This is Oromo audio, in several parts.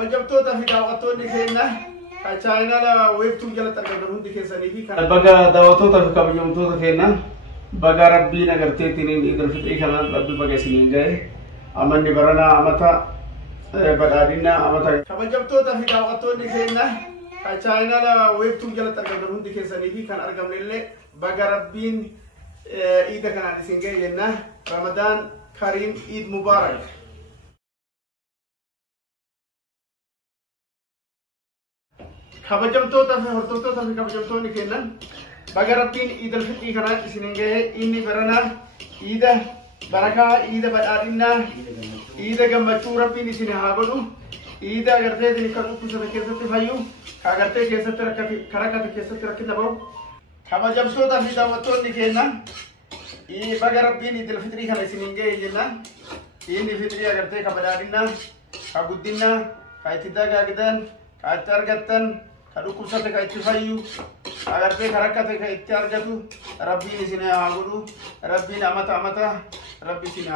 kabajamtoota fi daawwattoonni keenya chaayinaala weebtuun jalatti argaman hundi keessanii fi kan baga daawwattoota fi kabajamtoota keenya baga rabbiin agarteetiin idil fixrii kanaan rabbi baga isiniin gahe amanni baranaa amata badhaadhinaa amata kabajamtoota fi daawwattoonni keenya chaayinaala weebtuun jalatti argaman hundi keessanii fi kan argamnellee baga rabbiin iida kanaan isin gahe jenna Ramadan Karim Eid Mubarak. kabajamtoota fi hordoftoota fi kabajamtoonni kennan baga rabbiin idil fixrii kanaan isin gahe inni baranaa iida barakaa iida badhaadhinaa iida gammachuu rabbiin isin haa godhu iida agartee isin kan dhukkubsate keessatti fayyu ka agartee keessatti rakkate keessatti rakkina bahu kabajamtoota fi daawwattoonni kennan baga rabbiin idil fixrii kana isin gahe jenna inni fixrii agartee ka badhaadhinaa ka guddinaa ka itti dagaagdan ka itti argattan kadhukkubsate ka itti fayyu agartee karakkate ka itti argatu rabbiin isin haa godhu rabbiin amata rabbi isin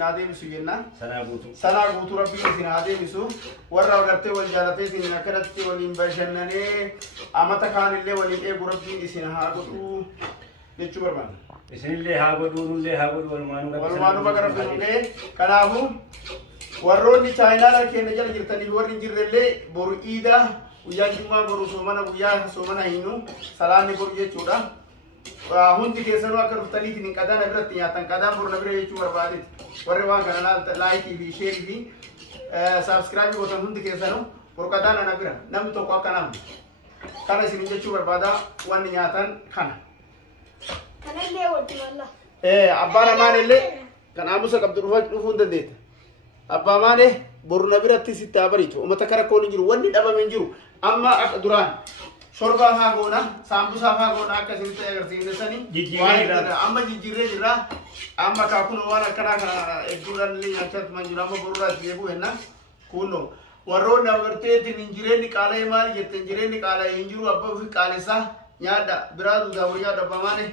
haa deebisu jenna sanaa guutuu rabbiin isin haa deebisu warra agartee wal jaalatee isin akkanatti waliin bashannanee amata kaanillee waliin eegu rabbiin isin haa godhu jechuu barbaanna. Isinillee haa godhu nullee haa godhu walumaanuu baga rabbiin ga'e kanaafu warroonni chaayinaala keenya jala jirtanii warri hin jirrellee boru iida guyyaa jummaa boru soomana guyyaa soomana hinu salaanni boru jechuudha hundi keessanuu akka dhuftaniitiin hin qadaana biratti nyaatan qadaan boru na bira jechuu barbaadeeti warri waan kana laayikii fi sheerii fi saabskraabii gootan hundi keessanuu boru qadaana na bira namni tokko akka namni kana isin jechuu barbaada wanni nyaatan kana kanallee wajji walla abbaan amaan illee kan aamusa qabdu dhufuu hin dandeetta Abba mane boruna biratti sitti abaritu umata kara kooni jiru wanni dhabame jiru amma akka duraan shorba haa goona sambusa haa goona akka sitti agarsiisanii amma jijjiirree jira amma ka kuno waan akkana kana edduudhaan illee nyaachat man jiru amma borura deebi'u henna kuno warroonni agarteetiin hin jireenyi qaala'ee maali jetteen jireenyi qaala'ee hin jiru abbaa fi qaalessaa nyaadha biraa duudaa wayyaa dhabba mane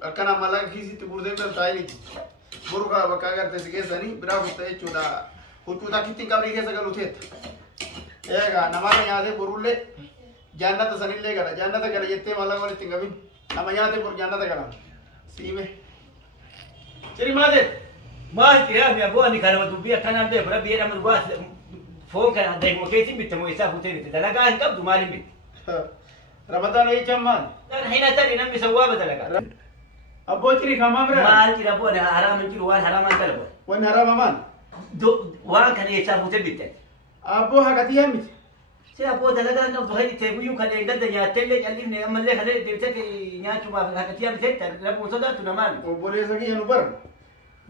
akkana mallaqa kiisitti gurdee kan taa'initi Buruka bakka agartee si keessanii biraa furtee jechuudha huccuutaa kittiin qabrii keessa galuuteetta eegaa namaata nyaatee borullee jaannata sanillee gala jaannata gala jettee mallaqa walitti hin qabin nama nyaatee bor jaannata gala siime ciri maatee maal qiraa fi abboo ani kana dubbii akkanaan beeku rabbi jedhamu dhugaa foon kana deemuu keessi bitte moo isaa fuutee bitte dalagaa hin qabdu maaliin bitte Ramadan eechan maal hina tani namni sawwaaba dalagaa Abbo ciri kama bira maal ciri abbo ana haram jiru waan haraman dalabo waan harama man waan kana eechaa fuutee bitte abbo hakati yamit si abbo dalagaa hin qabdu haydi teeguyyuu kana indadda nyaatteellee callisne ammallee kana deebitee nyaachumaaf hakati yamiteetta labbuu sodaatu namaan obboleessa kiyya nu bara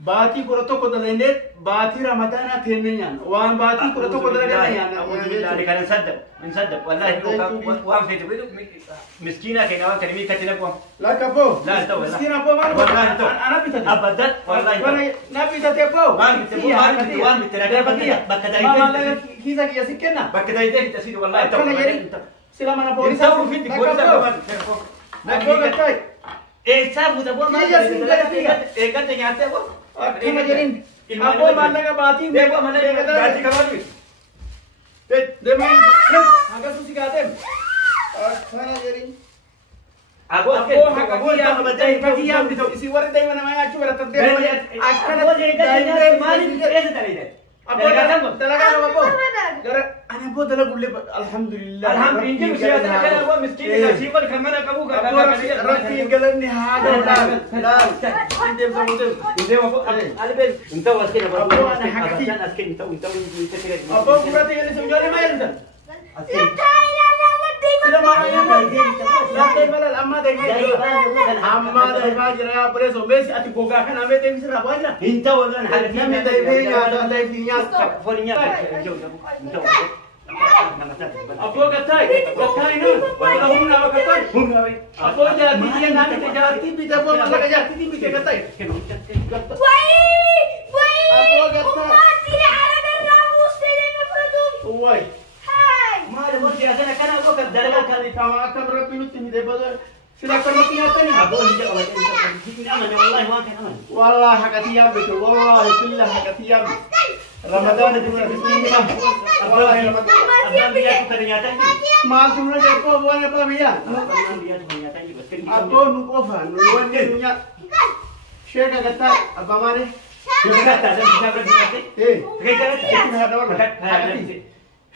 Baatii kudha tokko dalaynee baatii Ramadaanaa teennee nyaanna waan baatii kudha tokko dalagaa nyaanna kana saddaq wallahi waan feetu miskiina keenya waan kanimii katti naqwa lakka boo miskiina boo maal wallahi ta'u ana bitate abadan wallahi na bitate boo waan bitte nagaa bakka daayitee kiisa kiyya sikkenna bakka daayitee tasii wallahi ta'u kana jedhin sila mana boolisa ta'u fi boolisa nakko gattay sabu da boo maal eeggate nyaatee boo Akkuma jedhin abbo maallaqa baatiin beeku amalee baatii kabaatu deemaan hagasu si gaateem akkana jedhin abbo bakki yaamni ta'u isi warri daa'ima namaa nyaachuu baratta deemaa akkana maaliif eessa talee abbo dalagaa nama abbo gara ani abbo dalagullee alhamdulillah alhamdulillah siyaasa kana abbo miskiina si wal kan mana qabu ka rabbi galanni haa ga'u deemsa abbo alben inta waskina abbo ana hakati askin inta abbo kurati gani samjone ma yalta sila maayaan balal amma amma daiba jira ya preso besi ati goga kana me tem sira bajra inta wadan halati me daibe ya daibe ya forinya abbo gatai no wala hunna gatai abbo jati dia nami te jati bita bo malaga jati bita gatai wai abbo gatai mati ala ramus tele me produm wai maal mo dia kana abbo ka dalaga kali kama akam rabbi nutti mi deba sila karmati nyata ni abbo dia wallahi wallahi wallahi hakati ya betul wallahi billah hakati ya رمضان ما تمنا جاكو بوانا بابيا أبو نقوفا نواني نيا شيء كذا أبا ماني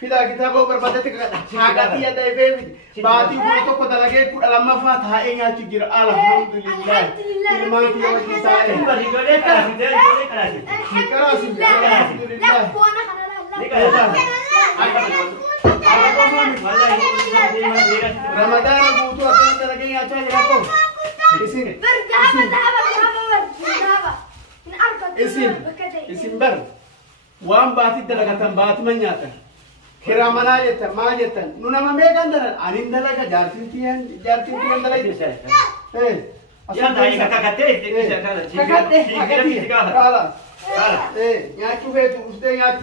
فيدا كتابه بربادة كذا حاجاتي يا دايبي باتي وقتو كذا لقى كل لما فات هاي يا تجير الحمد لله إيمان في وجه سائر كراسي الحمد لله رمضان بوتو أكيد لقى يا تجير أكو اسم بر وام باتي دلقة بات من ياتا كرامنا يتا ما يتا نونا ما ميكان دلنا أنين دلقة جارتين تيان دلقة إيه يا داي كاكاتي كاكاتي خلاص إيه يا شوفي تقصدي يا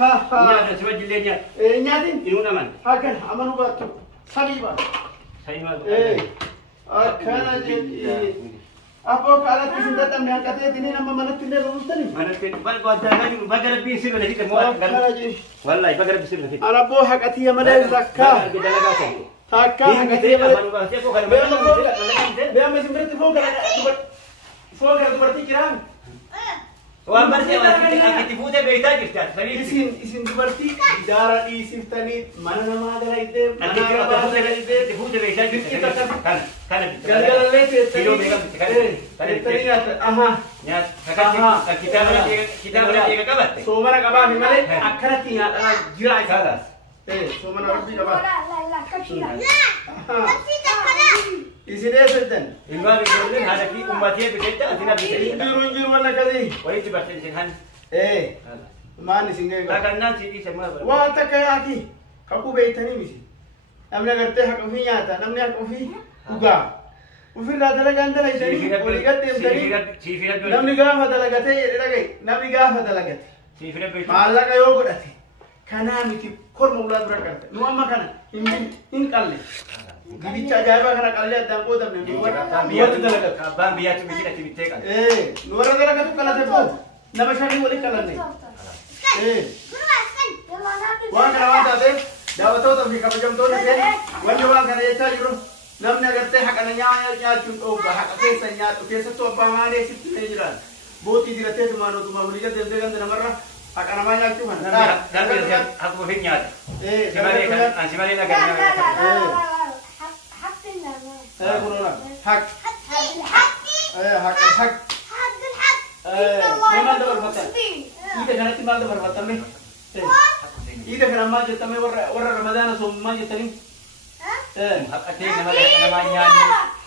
ها ها يا شوفي جلينيا إيه نادين يونا من هكذا أمانو باتو سبيبا إيه أكنا جدي أبو كارت كيسين تام نيا كاتي تنين أما منت تنين روستني منت بل قدامي بقرب بيصير ولا كده مو والله بقرب بيصير كده أنا أبو حكتي يا مدى زكاة هكا حكتي بيا مسمرت فوق كذا دبرتي كرام وأمر سي أكيد تفوت بيتا جفتات إسين دبرتي جارا إسفتني mana nama ada itu nanti kita tefut beitan kan gagal lete kilo megang ternyat aha ya kita berarti kabat somana kabat male akhara tiya jira kalas somana rabbi kabat la kapshira isine sedan imam itu ada ki umatnya begitu atina begitu jurun wala kali woi tibatin singhan mani singai karena sih semua wa takayati kaku beitani misi namne garte hak ufi nyata namne hak ufi uga ufi radala ganda lai tani oligat dem tani namne ga fadala gate ragai namne ga fadala gate malla kayo godati kana miti kor mula dura karta nu amma kana in kalle gidicha jaiba kana kalle dan ko damne biya dalaga bang biya tu misi activity kan nuara dalaga tu kala tebo namashani wali kala nei waan kana waan taate daawwattoota fi kabajamtoota keenya wanni waan kana jechaa jiru namni agartee haqana nyaachuun dhoobba haqa keessa nyaatu keessattuu abbaa maalee sitti mee jiraan bootii diratee tumaanotuma walii gad deemtee ganda namarra haqa namaa nyaachuu kana aku hin nyaata simalee kunuuna haq haqa haq maal dabarfatan ida kanatti maal dabarfatame ida kana maal jettame warra ramadaana soomummaa jettanii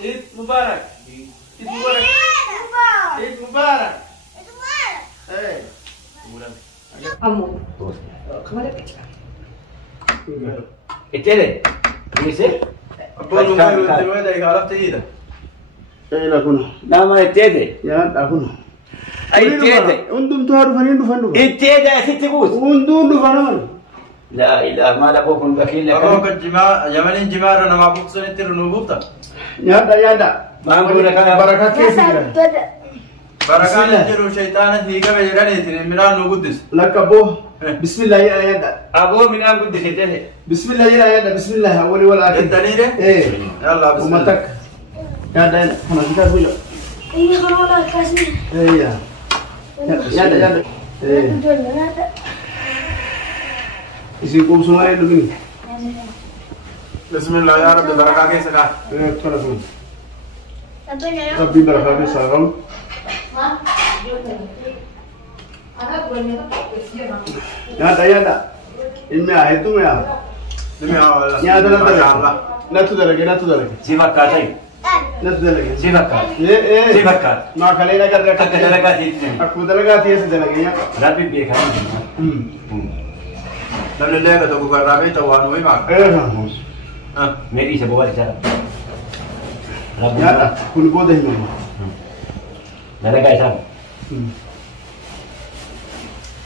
Eid Mubarak Eid Mubarak Eid Mubarak Ammo kemana kecil Itele Bisa Abang Mubarak Terima dari harap tidak lakukan Nama Itele Ya lakukan Itele Undum tu harus hari itu fandu Itele situ bus Undum tu fandu لا إله ما لكم بخيل لك أروك الجماع يمن جماع أنا ما بقصن الترنوبوتا يا ما أقول لك بركات كيف بركات الجرو شيطان هيك بيراني تري ميران نوجدس لك أبو بسم الله يا أبو من أقول دشيته بسم الله يا بسم الله أولي ولا آخر التنيرة يلا بسم الله ومتك يا دين أنا كذا بقول ini kalau nak kasih يا isikum semua itu gini. بسم الله يا رب بركة كيسة كا Telepon. Satunya ya. Tapi berapa salam? Ya ada. Ini itu ya. دمي هوا Ya ada ما شاء الله Natu lagi. سيبك كاتي Natu lagi. سيبك كات Eh. سيبك كات Ma kalian agar dekat. كات تيجي Aku delegati ya lagi ya. ربي بيكان نمن اللي هذا تقول رابي توانو وين معك Hamus. मेरी से बहुत अच्छा Ya ada. Kun bodoh ini. मैंने कहा ऐसा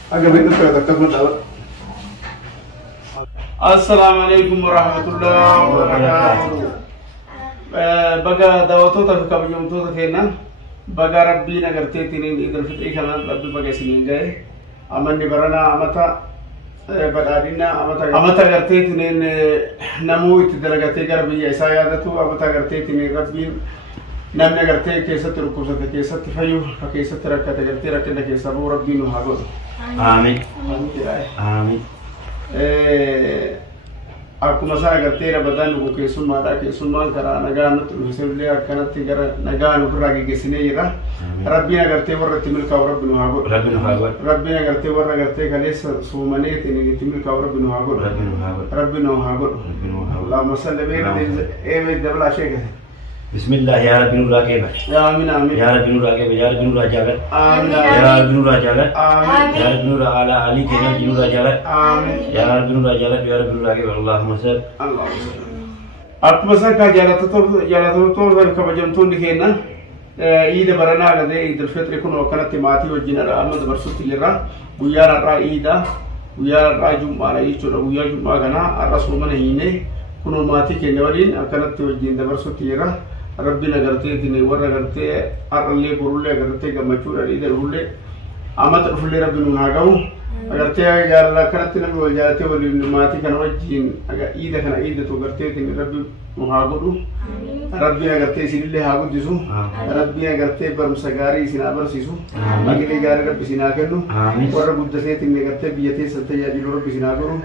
Agak betul dekat betul. Assalamualaikum warahmatullahi wabarakatuh. Baga daawwattoota fi kabajamtoota keenya baga rabbiin agartee tiniin idil fitrii kana rabbi baga isiniin gahe أمني برنا أمتا بدأنا أمتا قرتي تنين نمو تدرجتي قربي إسايادته أمتا قرتي تنين ربين نمنا قرتي كيسة ركوسة كيسة فيو كيسة ركعة قرتي ركعة كيسة بو ربي نهاجر آمين آمين aku masa agar tera badan lu ke summa da ke summa kara naga nut hisab le akana tigara naga nu ragi ke sine ira rabbi agar te war timil ka rabbi nu hago rabbi agar te war agar te kale sumane te ni timil ka rabbi nu hago rabbi nu hago allahumma salli ala eme dabla sheke بسم الله يا رب نور راجع يا آمين آمين يا رب نور راجع يا رب نور راجع آمين يا رب نور راجع آمين يا رب نور على علي جنا نور راجع آمين يا رب نور راجع يا رب نور راجع اللهم صل aku masa ka jala to kabajam to dikena Eid barana gade Eid al-Fitr kuno kana timati wajina Ahmad barsuti lira guyara ra Eid guyara ra jumma ra icho guyara jumma gana ar-rasul man hine kuno mati ke nawalin akana wajin barsuti lira rabbina garte dine warra garte ar-alle burulle garte gamachura Eid al-rulle amat rulle rabbinu nagaw agartee jaalala kanatti namni wal jaalatee waliin maatii kana wajjiin iida kana iida tu garteetiin rabbi nu haa godhu rabbiin agartee isinillee haa guddisu rabbiin agartee barumsa gaarii isin haa barsiisu magilee gaarii rabbi isin haa kennu warra guddateetiin agartee biyya teessan tajaajilu rabbi isin haa godhu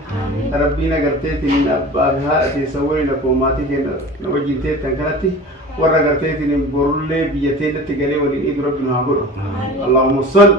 rabbiin agarteetiin abbaa fi haadha teessan waliin akkuma maatii keenya wajjiin teettan kanatti warra agarteetiin borullee biyya teellatti galee waliin iidu rabbi nu haa godhu allahumma sal